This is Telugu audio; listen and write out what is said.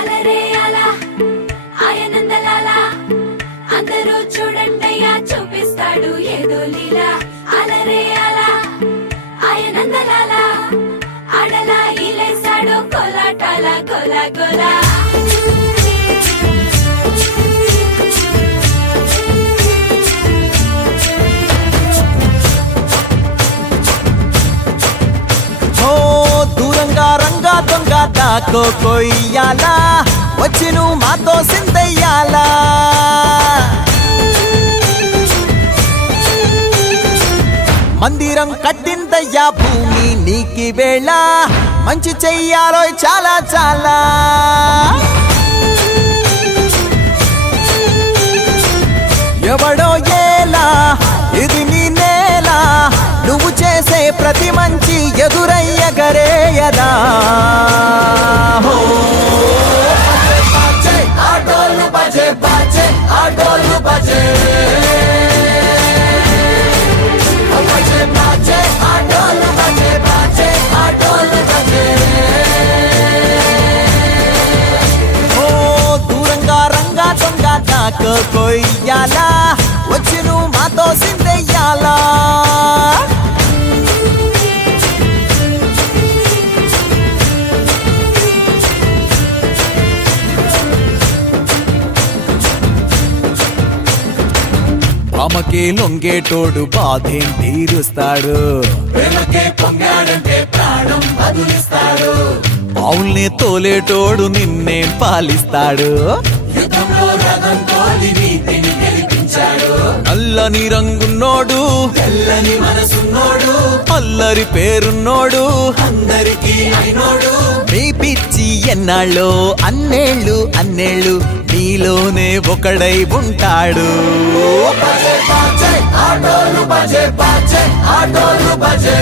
అలరే అలా ఆయనందలాలా అందరూ చూడండయ్యా చూపిస్తాడు ఏదో లీలా అలరే అలా ఆయనందలాలా ఆడలా ఈలేసాడు కోలాటాల గోలా గోలా దూరంగా రంగా దొంగ దాకో కొయ్యాలా వచ్చి నువ్వు మాతో సిందయ్యాలా మందిరం కట్టిందయ్యా భూమి నీకి వేళ మంచి చెయ్యాలో చాలా చాలా ఎవడో ఏలా ఇది నీ నేల నువ్వు చేసే ప్రతి మంచి ఎదురయ్యగరేయదా ఆటోలు బజే బజే ఆటోలు బజే ఆటోలు బజే బజే ఆటోలు బజే ఓ దూరంగా రంగా దొంగ దాకో కొయ్యాలా వచ్చి నువ్వు మాతో సిందెయ్యాలా అమ్మకే లొంగేటోడు బాధేం తీరుస్తాడు అవుల్ని తోలేటోడు నిన్నేం పాలిస్తాడు నల్లని రంగున్నోడు తెల్లని మనసున్నోడు అల్లరి పేరున్నోడు అందరికీ అయినోడు నీ పిచ్చి ఎన్నాళ్ళో అన్నేళ్ళు అన్నేళ్ళు నీలోనే ఒకడై ఉంటాడు ఆటోలు బజే బజే ఆటోలు బజే